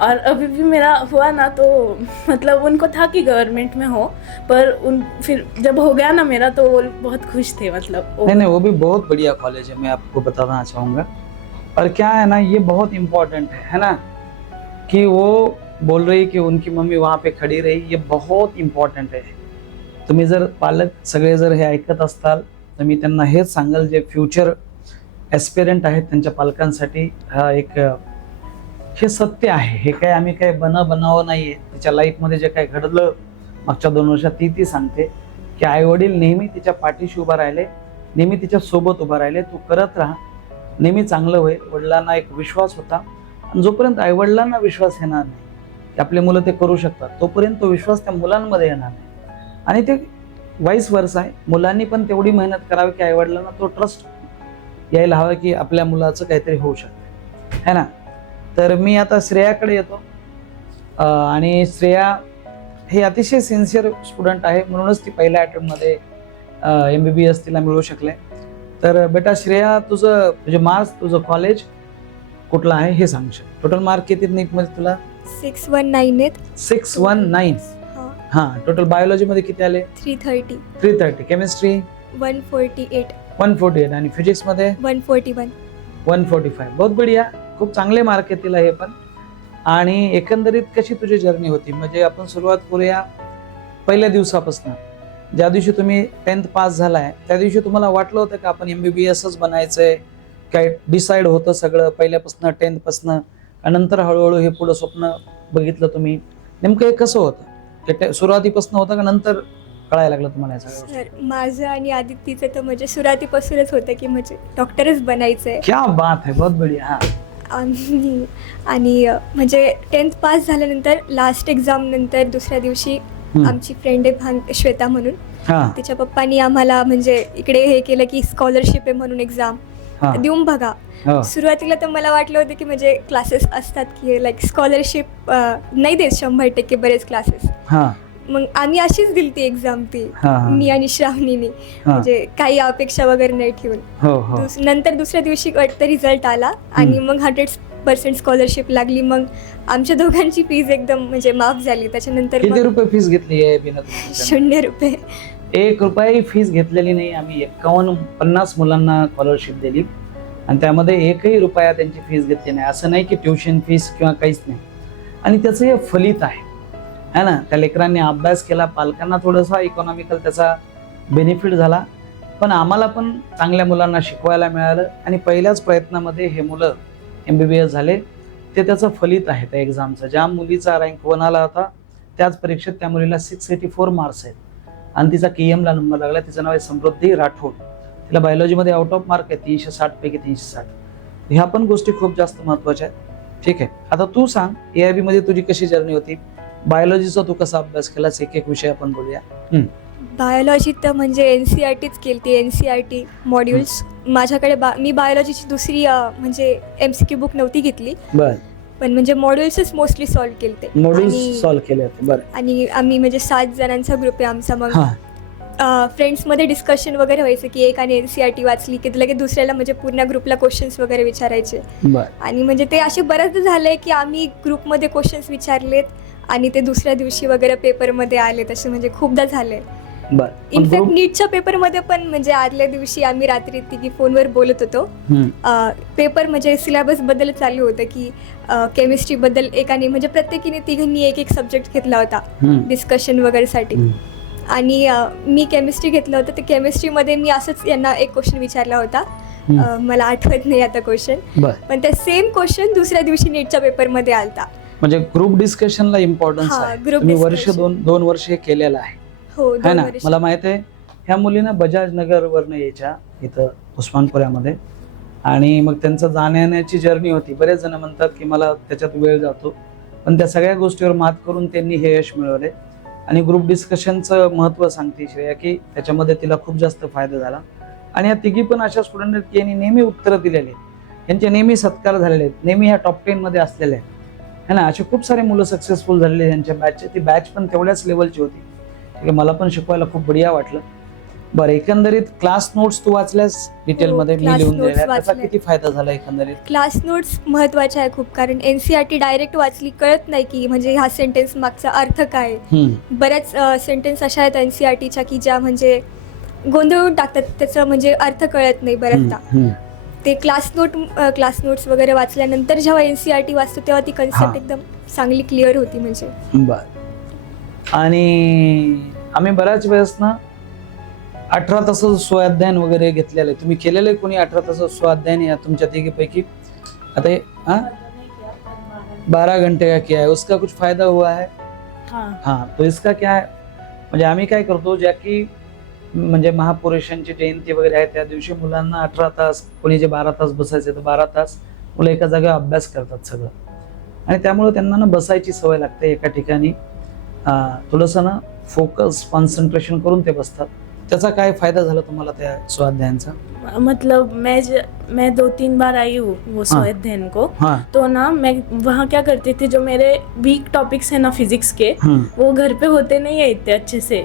और अभी भी मेरा हुआ ना तो मतलब उनको था कि गवर्नमेंट में हो, पर फिर जब हो गया ना मेरा तो वो बहुत खुश थे। मतलब नहीं, वो भी बहुत बढ़िया कॉलेज है, मैं आपको बताना चाहूँगा। और क्या है ना, ये बहुत इम्पोर्टेंट है ना, कि वो बोल रही कि उनकी मम्मी वहाँ पे खडी रही, ये बहुत इम्पॉर्टंट आहे. तुम्ही जर पालक सगळे जर हे ऐकत असताल तर मी त्यांना हेच सांगाल, जे फ्युचर एस्पिरंट आहेत त्यांच्या पालकांसाठी हा एक हे सत्य आहे. हे काय आम्ही काय बनावं नाहीये. तिच्या लाईफमध्ये जे काय घडलं मागच्या 2 वर्षात ती सांगते की आई वडील नेहमी तिच्या पाठीशी उभा राहिले, नेहमी तिच्या सोबत उभा राहिले. तू करत राहा, नेहमी चांगलं होईल. वडिलांना एक विश्वास होता, आणि जोपर्यंत आई वडिलांना विश्वास येणार नाही की आपले मुलं ते करू शकतात, तोपर्यंत तो विश्वास त्या मुलांमध्ये येणार नाही. आणि ते वाईस वर्सा आहे, मुलांनी पण तेवढी मेहनत करावी की आई वडिलांना तो ट्रस्ट यायला हवा की आपल्या मुलाचं काहीतरी होऊ शकतं, है ना. तर मी आता श्रेयाकडे येतो. आणि श्रेया हे अतिशय सिन्सिअर स्टुडंट आहे, म्हणूनच ती पहिल्या अटेम्प्टमध्ये MBBS तिला मिळू शकले. तर बेटा श्रेया, तुझे मार्क्स, तुझं कॉलेज कुठलं आहे हे सांगशील? टोटल मार्क किती नीटमध्ये तुला? 619 आहेत. 619. हां, टोटल बायोलॉजीमध्ये किती आले? 330. 330. केमिस्ट्री 148. 148. आणि फिजिक्समध्ये 141. 145. बहुत बढिया, खूप चांगले मार्क आहेत तिला हे पण. आणि एकंदरीत कशी तुझी जर्नी होती? म्हणजे आपण सुरुवात करूया पहिल्या दिवसापासून. ज्या दिवशी तुम्ही 10th पास झालाय त्या दिवशी तुम्हाला वाटलं होतं का आपण MBBSच बनायचंय? काय डिसाईड होतं सगळं पहिल्यापासून 10th पासून? नंतर हळूहळू हे पुढे स्वप्न बघितलं तुम्ही? नेमकं हे कसं होतं? ते सुरुवातीपासून होतं का नंतर कळायला लागलं तुम्हाला याचं? सर, माझं आणि आदित्यचं तर म्हणजे सुरुवातीपासूनच होतं की म्हणजे डॉक्टरच बनायचंय. क्या बात है, बहुत बढ़िया. हां. आणि म्हणजे 10th पास झाल्यानंतर लास्ट एक्झाम नंतर दुसऱ्या दिवशी आमची फ्रेंड आहे श्वेता म्हणून, तिच्या पप्पांनी आम्हाला म्हणजे इकडे हे केलं की स्कॉलरशिप आहे म्हणून एक्झाम देऊन बघा. सुरुवातीला तर मला वाटलं होतं की म्हणजे क्लासेस असतात की लाईक स्कॉलरशिप नाही देत 100% बरेच क्लासेस. मग आम्ही अशीच दिली ती एक्झाम, ती मी आणि श्रावणीने, म्हणजे काही अपेक्षा वगैरे नाही ठेवून. नंतर दुसऱ्या दिवशी वाटतं रिझल्ट आला आणि मग 100% स्कॉलरशिप लागली. मग आमच्या दोघांची फीज एकदम म्हणजे माफ झाली. त्याच्यानंतर किती रुपये फीस घेतली आहे? 0 रुपये. 1 रुपयाही फीस घेतलेली नाही. आम्ही 51-50 मुलांना स्कॉलरशिप दिली आणि त्यामध्ये 1ही रुपया त्यांची फीस घेतली नाही. असं नाही की ट्युशन फीस किंवा काहीच नाही. आणि त्याचं हे फलित आहे ना. त्या लेकरांनी अभ्यास केला, पालकांना थोडासा इकॉनॉमिकल त्याचा बेनिफिट झाला, पण आम्हाला पण चांगल्या मुलांना शिकवायला मिळालं. आणि पहिल्याच प्रयत्नामध्ये हे मुलं MBBS झाले. ते त्याचं फलित आहे त्या एक्झामचं. ज्या मुलीचा रँक 1 आला होता त्याच परीक्षेत त्या मुलीला 684 मार्क्स आहेत आणि तिचा KM ला नंबर लागला. तिचं नाव आहे समृद्धी राठोड. तिला बायोलॉजीमध्ये आउट ऑफ मार्क आहे 360 पैकी 360. ह्या पण गोष्टी खूप जास्त महत्वाच्या आहेत. ठीक आहे, आता तू सांग AIB मध्ये तुझी कशी जर्नी होती, बायोलॉजीचा तू कसा अभ्यास केलास, एक एक विषय आपण बोलूया. बायोलॉजी तर म्हणजे NCERTच केली, NCERT मॉड्यूल्स. माझ्याकडे मी बायोलॉजीची दुसरी म्हणजे MCQ बुक नव्हती घेतली, बर, पण म्हणजे मॉड्यूल्सच मोस्टली सॉल्व्ह केले. मॉड्यूल्स सॉल्व्ह केले होते. बरं, आणि आम्ही म्हणजे 7 जणांचा ग्रुप आहे आमचा. मग हा फ्रेंड्समध्ये डिस्कशन वगैरे व्हायचं की एकाने NCERT वाचली की लगेच दुसऱ्याला म्हणजे पूर्ण ग्रुपला क्वेश्चन्स वगैरे विचारायचे. बर, आणि म्हणजे ते असे बऱ्याचदा झालंय की आम्ही ग्रुपमध्ये क्वेश्चन्स विचारलेत आणि ते दुसऱ्या दिवशी वगैरे पेपरमध्ये आले, तसे म्हणजे खूपदा झाले. बर. इनफॅक्ट नीटच्या पेपरमध्ये पण म्हणजे आदल्या दिवशी आम्ही रात्री तिघी फोनवर बोलत होतो. पेपर म्हणजे सिलेबस बद्दल चालू होतं की केमिस्ट्री बद्दल एकाने म्हणजे प्रत्येकीने तिघांनी एक एक सब्जेक्ट घेतला होता डिस्कशन वगैरेसाठी. आणि मी केमिस्ट्री घेतलं होतं. तर केमिस्ट्रीमध्ये मी असंच यांना एक क्वेश्चन विचारला होता, मला आठवत नाही आता क्वेश्चन, पण त्या सेम क्वेश्चन दुसऱ्या दिवशी नीटच्या पेपरमध्ये आलता. म्हणजे ग्रुप डिस्कशनला इम्पॉर्टन्स हा, आहे. group तुम्ही वर्ष discussion. दोन वर्ष हे केलेलं आहे, हो, है 2 ना. वर्ष. मला माहित आहे ह्या मुलीनं बजाज नगरवरनं यायच्या इथं उस्मानपुऱ्यामध्ये, आणि मग त्यांचं जाण्याची जर्नी होती. बरेच जण म्हणतात की मला त्याच्यात वेळ जातो, पण त्या सगळ्या गोष्टीवर मात करून त्यांनी हे यश मिळवले. आणि ग्रुप डिस्कशनचं महत्त्व सांगते श्रेया की त्याच्यामध्ये तिला खूप जास्त फायदा झाला. आणि या तिघी पण अशा स्टुडंट आहेत की यांनी नेहमी उत्तरं दिलेली आहेत, यांचे नेहमी सत्कार झालेले आहेत, नेहमी ह्या टॉप 10 मध्ये असलेले आहेत, है ना. असे खूप सारे मुलं सक्सेसफुल झालेले आहेत यांच्या बॅचचे. ती बॅच पण तेवढ्याच लेवलची होती. ठीक आहे, मला पण शिकवायला खूप बढिया वाटलं. बरं, एकंदरीत क्लास नोट्स तू वाचल्यास डिटेलमध्ये मी class लिहून notes दिल्या, त्याचा वाचल्या. किती फायदा झाला एकंदरीत? क्लास नोट्स महत्त्वाच्या आहे खूप, कारण NCERT डायरेक्ट वाचली कळत नाही की म्हणजे हा सेंटेन्स मागचा अर्थ काय. बऱ्याच सेंटेन्स अशा आहेत NCERTच्या की ज्या म्हणजे गोंधळून टाकतात, त्याचं म्हणजे अर्थ कळत नाही बऱ्याचदा. ते क्लास नोट्स वगैरे वाचल्यानंतर जेव्हा NCERT वाचतो तेव्हा ती हा. कन्सेप्ट एकदम चांगली क्लिअर होती म्हणजे. बर. आणि आम्ही बऱ्याच वेळेस ना 18 तासाचं स्वाध्यायन वगैरे घेतलेलं आहे. तुम्ही केलेलं आहे कोणी 18 तासाचं स्वाध्यायन या तुमच्या तिघीपैकी? आता 12 घंटे का किया है, उसका कुछ फायदा हुआ है? हाँ, तो इसका क्या है, म्हणजे आम्ही काय करतो, ज्या की म्हणजे महापुरुषांची जयंती वगैरे आहे त्या दिवशी मुलांना 18 तास, कोणी जे 12 तास बसायचे तर 12 तास मुलं एका जागेवर अभ्यास करतात सगळं. आणि त्यामुळे त्यांना ना बसायची सवय लागते एका ठिकाणी, थोडंसं ना फोकस कॉन्सन्ट्रेशन करून ते बसतात. त्याचा काय फायदा झाला तुम्हाला त्या स्वाध्यायांचा? मतलब मैं 2-3 बार आई हूँ वो स्वाध्यायन को. हाँ, तो ना मैं वहाँ क्या करती थी, जो मेरे वीक टॉपिक्स है ना फिजिक्स के, वो घर पे होते नहीं है इतने अच्छे से,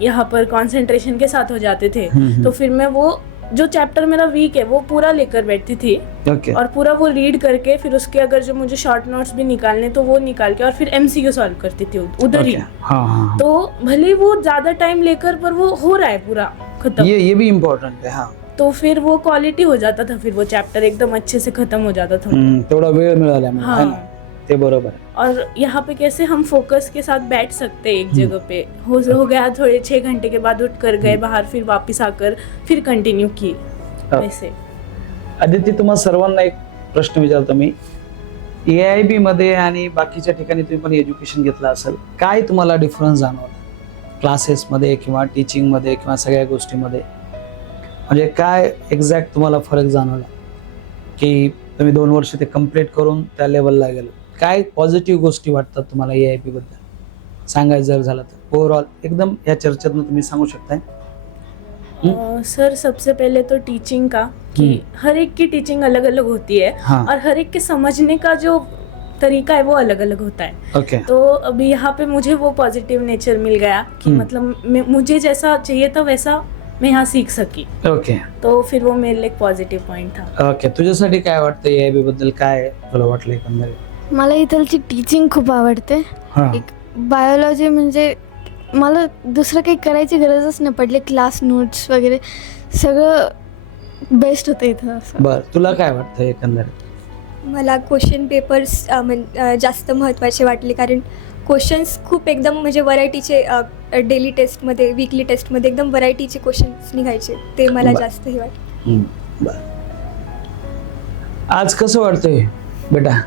यहाँ पर कंसंट्रेशन के साथ हो जाते थे. तो फिर मैं वो जो चैप्टर मेरा वीक है वो पूरा लेकर बैठती थी ओके, और पूरा वो रीड करके फिर उसके अगर जो मुझे शॉर्ट नोट्स भी निकालने तो वो निकाल के और फिर MCQ सॉल्व करती थी उधर ही. हाँ, तो भले वो ज्यादा टाइम लेकर पर वो हो रहा है पूरा खत्म. ये भी इम्पॉर्टंट है. हाँ, तो फिर वो क्वालिटी हो जाता था, फिर वो चैप्टर एकदम अच्छे से खत्म हो जाता था. तेवढा वेळ मिळाला मला, है ना. हाँ, ते बरोबर आहे. और यहाँ पे कैसे हम फोकस के साथ बैठ सकते हैं एक जगह पे. हो गया थोड़े 6 घंटे के बाद उठ कर गए बाहर, फिर वापस आकर फिर कंटिन्यू की वैसे. आदिती, तुम्हाला सर्वांना एक प्रश्न विचारतो मी. AIB मध्ये आणि बाकीच्या ठिकाणी तुम्ही पण एज्युकेशन घेतलं असेल, काय तुम्हाला डिफरन्स जाणवला क्लासेसमध्ये किंवा टीचिंगमध्ये किंवा सगळ्या गोष्टीमध्ये? म्हणजे काय एक्झॅक्ट तुम्हाला फरक जाणवला की तुम्ही 2 वर्ष ते कम्प्लीट करून त्या लेवलला गेलो? काय पॉझिटिव्ह गोष्टी वाटतात तुम्हाला AIB बद्दल सांगायचं जर झालं तर ओव्हरऑल एकदम या चर्चेतून तुम्ही सांगू शकताय? सर, सबसे पहले तो टीचिंग का कि हर एक की टीचिंग अलग अलग होती है. हाँ. और हर एक के समझने का जो तरीका है वो अलग अलग होता है. ओके. तो अभी यहाँ पे मुझे वो पॉजिटिव नेचर मिल गया कि मतलब मुझे जैसा चाहिए था वैसा मैं यहाँ सीख सकी. ओके. तो फिर वो मेरे लिए एक पॉझिटिव्ह पॉइंट था. ओके, तुझ्यासाठी काय वाटतं AIB बद्दल, काय तुला वाटलं एकंदरीत? मला इथलची टीचिंग खूप आवडते. एक बायोलॉजी म्हणजे मला दुसरं काही करायची गरजच नाही पडली. क्लास नोट्स वगैरे सगळं बेस्ट होतं इथं. बर, तुला काय वाटतं एकंदरीत? मला क्वेश्चन पेपर्स जास्त महत्त्वाचे वाटले, कारण क्वेश्चन्स खूप एकदम म्हणजे व्हरायटीचे डेली टेस्टमध्ये, वीकली टेस्टमध्ये एकदम व्हरायटीचे क्वेश्चन्स निघायचे, ते मला जास्त हे वाटलं. बर, आज कसं वाटतंय बेटा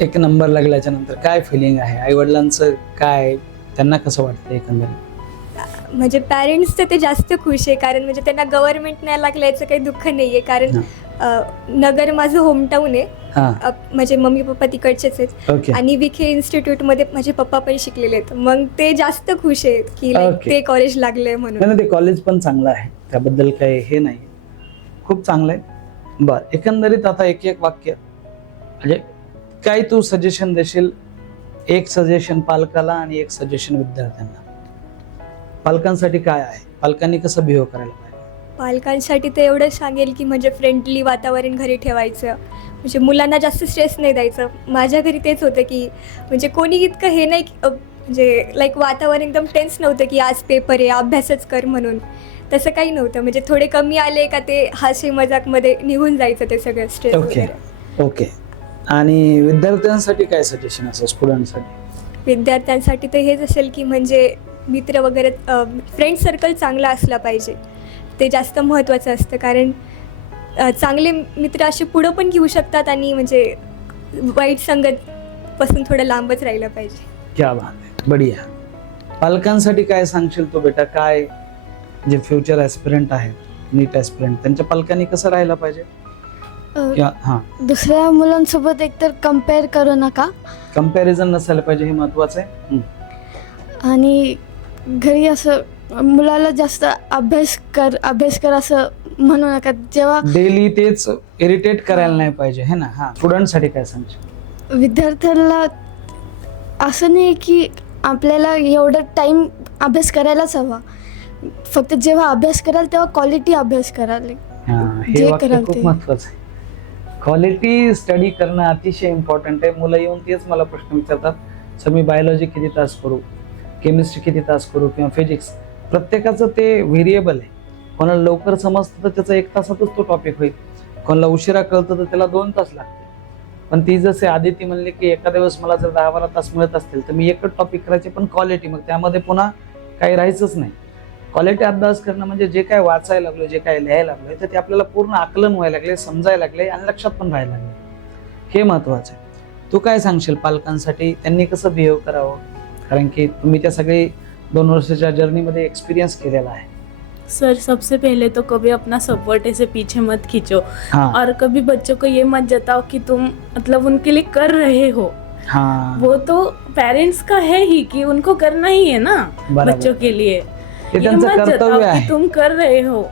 एक नंबर लागल्याच्या नंतर? काय फिलिंग आहे? आई वडिलांचं काय, त्यांना कसं वाटतं एकंदरीत? म्हणजे पॅरेंट्स तर ते जास्त खुश आहे, कारण म्हणजे त्यांना गव्हर्नमेंट नाही लागलं याचं काही दुःख नाही आहे, कारण नगर माझं होमटाऊन आहे. हा माझे मम्मी पप्पा तिकडचेच आहेत ओके आणि विखे इन्स्टिट्यूटमध्ये माझे पप्पा पण शिकलेले आहेत. मग ते जास्त खुश आहेत की like Okay. ते कॉलेज लागलंय म्हणून. नाही ते कॉलेज पण चांगलं आहे, त्याबद्दल काही हे नाही, खूप चांगलं आहे. बर, एकंदरीत आता एक एक वाक्य म्हणजे काय तू सजेशन देशील? एक सजेशन पालकाला आणि एक सजेशन विद्यार्थ्यांना. पालकांसाठी काय आहे, पालकांनी कसं बिहेव करायला पाहिजे? पालकांसाठी तर एवढं सांगेल की म्हणजे फ्रेंडली वातावरण घरी ठेवायचं, म्हणजे मुलांना जास्त स्ट्रेस नाही द्यायचं. माझ्या घरी तेच होतं की म्हणजे कोणी इतकं हे नाही म्हणजे लाईक वातावरण एकदम टेन्स नव्हतं की आज पेपर आहे अभ्यासच कर म्हणून. तसं काही नव्हतं, म्हणजे थोडे कमी आले का ते हास्य मजाकमध्ये निघून जायचं ते सगळं स्ट्रेस ओके वगैरे. ओके. आणि विद्यार्थ्यांसाठी काय सजेशन असेल स्टुडंटसाठी? विद्यार्थ्यांसाठी तर हेच असेल की म्हणजे मित्र वगैरे फ्रेंड सर्कल चांगला असला पाहिजे, ते जास्त महत्त्वाचं असतं. कारण चांगले मित्र असे पुढं पण घेऊ शकतात आणि म्हणजे वाईट संगतपासून थोडं लांबच राहिलं पाहिजे. क्या बात आहे, बढिया. पालकांसाठी काय सांगशील तू बेटा? काय जे फ्युचर ॲस्पिरंट आहेत, नीट ॲस्पिरंट, त्यांच्या पालकांनी कसं राहायला पाहिजे? हां, दुसऱ्या मुलांसोबत एकतर कम्पेअर करू नका कम्पॅरिझन नसायला पाहिजे, हे महत्वाचं आहे. आणि घरी असं मुलाला जास्त अभ्यास कर असं म्हणू नका. जेव्हा डेली तेच इरिटेट करायला नाही पाहिजे, है ना? हा, स्टुडंटसाठी काय सांगशील? विद्यार्थ्याला असं नाही की आपल्याला एवढं टाईम अभ्यास करायलाच हवा, फक्त जेव्हा अभ्यास कराल तेव्हा क्वालिटी अभ्यास कराल. हे जे वाक्य कराल खूप ते. महत्वाचं आहे. क्वालिटी स्टडी करणं अतिशय इम्पॉर्टंट आहे. मुलं येऊन तेच मला प्रश्न विचारतात, सर मी बायोलॉजी किती तास करू, केमिस्ट्री किती तास करू किंवा फिजिक्स. प्रत्येकाचं ते व्हेरिएबल आहे. कोणाला लवकर समजतं तर त्याचा 1 तासातच तो टॉपिक होईल, कोणाला उशिरा कळतं तर त्याला 2 तास लागतील. पण ती जसे आदिती म्हणले की एखाद्या वेळेस मला जर 10-12 तास मिळत असतील तर मी एकच टॉपिक करायचे, पण क्वालिटी, मग त्यामध्ये पुन्हा काही राहायचंच नाही. क्वालिटी अभ्यास करणं म्हणजे जे काय वाचायला लागलो, जे काय लिहायला लागलोय तर ते आपल्याला पूर्ण आकलन व्हायला लागले, समजायला लागले आणि लक्षात पण राहायला लागले. हे महत्वाचं आहे. तू काय सांगशील पालकांसाठी, त्यांनी कसं बिहेव करावं? कारण की तुम्ही त्या सगळे 2 वर्षाच्या जर्नीमध्ये एक्सपिरियन्स केलेला आहे. सर सबसे पहले तो कभी अपना सपोर्ट ऐसे पीछे मत खींचो हाँ और कभी बच्चों को ये मत जताओ कि तुम मतलब उनके लिए कर रहे हो. हाँ, वो तो पेरेंट्स का है ही कि उनको करना ही है ना बराबर. बच्चों के लिए. ते ये त्यांचं मत जताओ कर्तव्य कि आहे. तुम कर रहे हो,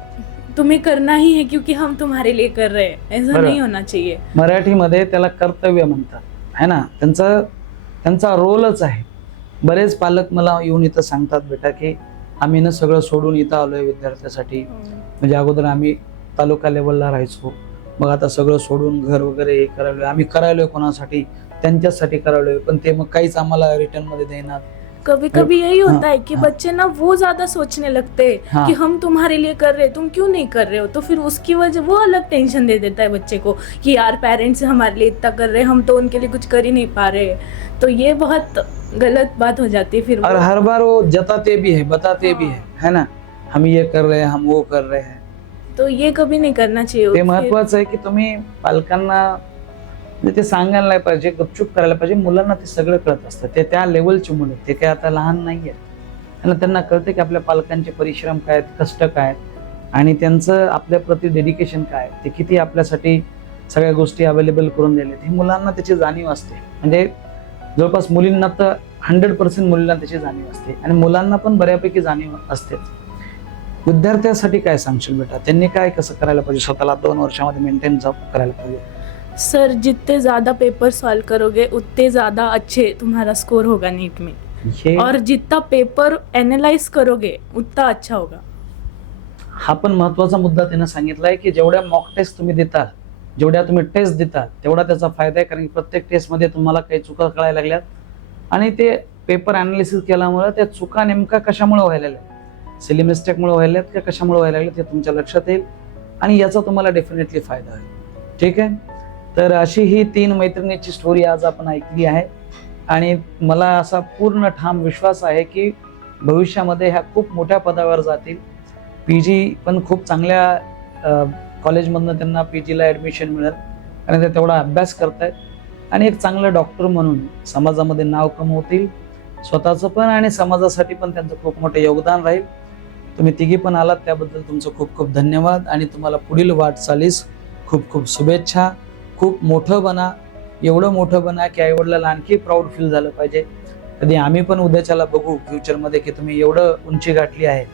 तुम्हें करना ही है क्योंकि हम तुम्हारे लिए कर रहे हैं, ऐसा बराबर. नहीं होना चाहिए. मराठीमध्ये त्याला कर्तव्य म्हणतात, है ना? त्यांचा रोलच आहे. बरेच पालक मला येऊन इथं सांगतात, बेटा की आम्ही ना सगळं सोडून इथं आलोय विद्यार्थ्यासाठी. म्हणजे अगोदर आम्ही तालुका लेवलला राहायचो, मग आता सगळं सोडून घर वगैरे हे करायलोय. आम्ही करायलोय कोणासाठी? त्यांच्यासाठी करायलोय, पण ते मग काहीच आम्हाला रिटर्न मध्ये देणार. कभी कभी यही होता हाँ, है कि हाँ. बच्चे ना वो ज्यादा सोचने लगते हैं हाँ. कि हम तुम्हारे लिए कर रहे हैं, तुम क्यों नहीं कर रहे हो. तो फिर उसकी वजह वो अलग टेंशन दे देता है बच्चे को कि यार पेरेंट्स हमारे लिए इतना कर रहे हैं, हम तो उनके लिए कुछ कर ही नहीं पा रहे. तो ये बहुत गलत बात हो जाती है फिर. और हर बार वो जताते भी है, बताते भी है ना? हम ये कर रहे हैं, हम वो कर रहे हैं. तो ये कभी नहीं करना चाहिए. ते फिर- महत्वाचं आहे की तुम्ही पालकांना म्हणजे ते सांगायला नाही पाहिजे, गपचूप करायला पाहिजे. मुलांना ते सगळं कळत असतं, ते त्या लेवलची मुलं, ते काय आता लहान नाहीये. आणि त्यांना कळते की आपल्या पालकांचे परिश्रम काय आहेत, कष्ट काय आहेत, आणि त्यांचं आपल्या प्रति डेडिकेशन काय आहे, ते किती आपल्यासाठी सगळ्या गोष्टी अवेलेबल करून दिलेत, हे मुलांना त्याची जाणीव असते. म्हणजे जवळपास मुलींना तर 100% मुलींना त्याची जाणीव असते आणि मुलांना पण बऱ्यापैकी जाणीव असते. विद्यार्थ्यांसाठी काय सांगशील बेटा? त्यांनी काय कसं करायला पाहिजे स्वतःला 2 वर्षामध्ये मेंटेन करायला पाहिजे? सर जितने ज्यादा पेपर सॉल्व करोगे उतने ज्यादा अच्छे तुम्हारा स्कोर होगा नीट में, हे और जितना पेपर एनालाइज करोगे उतना अच्छा होगा. हा पण महत्वाचा मुद्दा त्यानं सांगितलाय की जेवढ्या मॉक टेस्ट तुम्ही देताल, जेवढ्या तुम्ही टेस्ट देताल तेवढा त्याचा फायदा आहे. कारण की प्रत्येक टेस्टमध्ये तुम्हाला काही चुका कळायला लागल्यात आणि ते पेपर अनालिसिस केल्यामुळे त्या चुका नेमका कशामुळे व्हायला लागल्या, सिली मिस्टेकमुळे व्हायल्यात का कशामुळे व्हायला लागल्यात, हे तुमच्या लक्षात येईल आणि याचा तुम्हाला डेफिनेटली फायदा होईल. ठीक आहे. तर अशी ही 3 मैत्रिणीची स्टोरी आज आपण ऐकली आहे आणि मला असा पूर्ण ठाम विश्वास आहे की भविष्यामध्ये ह्या खूप मोठ्या पदावर जातील. PG पण खूप चांगल्या कॉलेजमधनं त्यांना PGला ॲडमिशन मिळेल आणि ते तेवढा अभ्यास करतायत आणि एक चांगलं डॉक्टर म्हणून समाजामध्ये नाव कमवतील, स्वतःचं पण आणि समाजासाठी पण त्यांचं खूप मोठं योगदान राहील. तुम्ही तिघी पण आलात त्याबद्दल तुमचं खूप खूप धन्यवाद आणि तुम्हाला पुढील वाटचालीस खूप खूप शुभेच्छा. खूप मोठं बना, एवढं मोठं बना की आईवडिलांना आणखी प्राऊड फील झालं पाहिजे. कधी आम्ही पण उद्याच्याला बघू फ्युचरमध्ये की तुम्ही एवढं उंची गाठली आहे,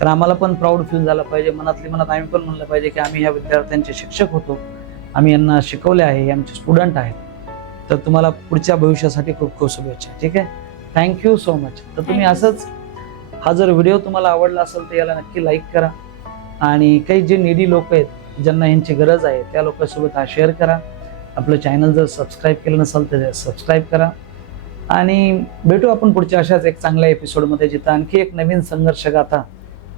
तर आम्हाला पण प्राऊड फील झालं पाहिजे. मनातली मनात आम्ही पण म्हणलं पाहिजे की आम्ही ह्या विद्यार्थ्यांचे शिक्षक होतो, आम्ही यांना शिकवले आहे, हे आमचे स्टुडंट आहेत. तर तुम्हाला पुढच्या भविष्यासाठी खूप खूप शुभेच्छा. ठीक आहे, थँक्यू सो मच. तर तुम्ही असंच, हा जर व्हिडिओ तुम्हाला आवडला असेल तर याला नक्की लाईक करा आणि काही जे निडी लोक आहेत ज्यांना यांची गरज आहे त्या लोकांसोबत हा शेअर करा. आपलं चॅनल जर सबस्क्राईब केलं नसेल तर सबस्क्राईब करा आणि भेटू आपण पुढच्या अशाच एक चांगल्या एपिसोडमध्ये, जिथं आणखी एक नवीन संघर्ष गाथा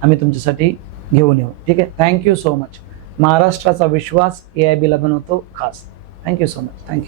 आम्ही तुमच्यासाठी घेऊन येऊ. ठीक आहे, थँक्यू सो मच. महाराष्ट्राचा विश्वास AIB ला बनवतो खास. Thank you so much. थँक्यू.